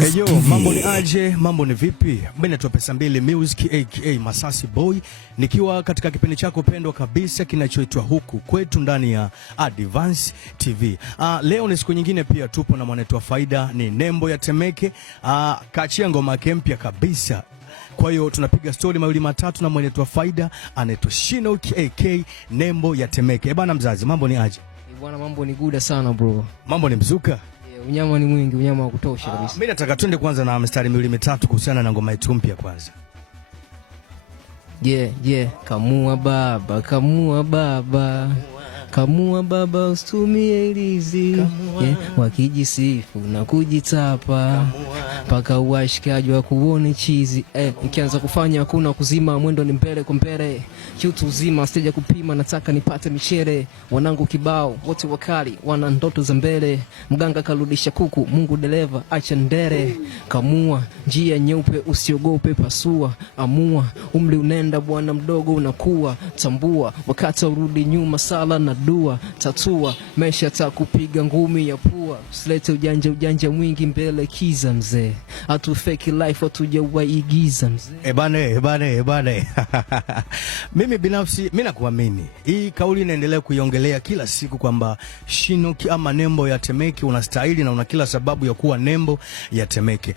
Buzz Yo, TV. mambo ni aje? Mambo ni vipi? Mimi naitwa Pesa2 Music aka Masasi Boy, nikiwa katika kipindi chako pendwa kabisa kinachoitwa Huku Kwetu ndani ya Advance TV. Leo ni siku nyingine pia tupo na mwanetu wa faida, ni Nembo ya Temeke. Kaachia ngoma yake mpya kabisa. Kwa hiyo tunapiga story mawili matatu na mwanetu wa faida anaitwa Shino aka Nembo ya Temeke. Bana mzazi, mambo ni aje? Bwana, mambo ni guda sana bro. Mambo ni mzuka? Unyama ni mwingi, unyama wa kutosha kabisa. Mimi nataka twende kwanza na mstari miwili mitatu kuhusiana na ngoma yetu mpya kwanza. Kamua baba, kamua baba. Kamua baba usitumie ilizi. Wakijisifu na kujitapa. Paka uwashikaji wa kuone chizi. Nikianza kufanya hakuna kuzima, mwendo ni mbele kwa mbele. Kiutu uzima sija kupima, nataka nipate mishere. Wanangu kibao wote wakali, wana ndoto za mbele. Mganga karudisha kuku, Mungu dereva acha ndere. Kamua njia nyeupe, usiogope pasua. Amua umri unenda bwana, mdogo unakuwa. Tambua wakati urudi nyuma, sala na dua. Tatua maisha takupiga ngumi ya pua. Usilete ujanja mwingi mbele kiza mzee. Atu fake life hatujawaigiza mzee. Ebane. Mimi binafsi mimi nakuamini. Hii kauli inaendelea kuiongelea kila siku kwamba Shino ama Nembo ya Temeke unastahili na una kila sababu ya kuwa Nembo ya Temeke.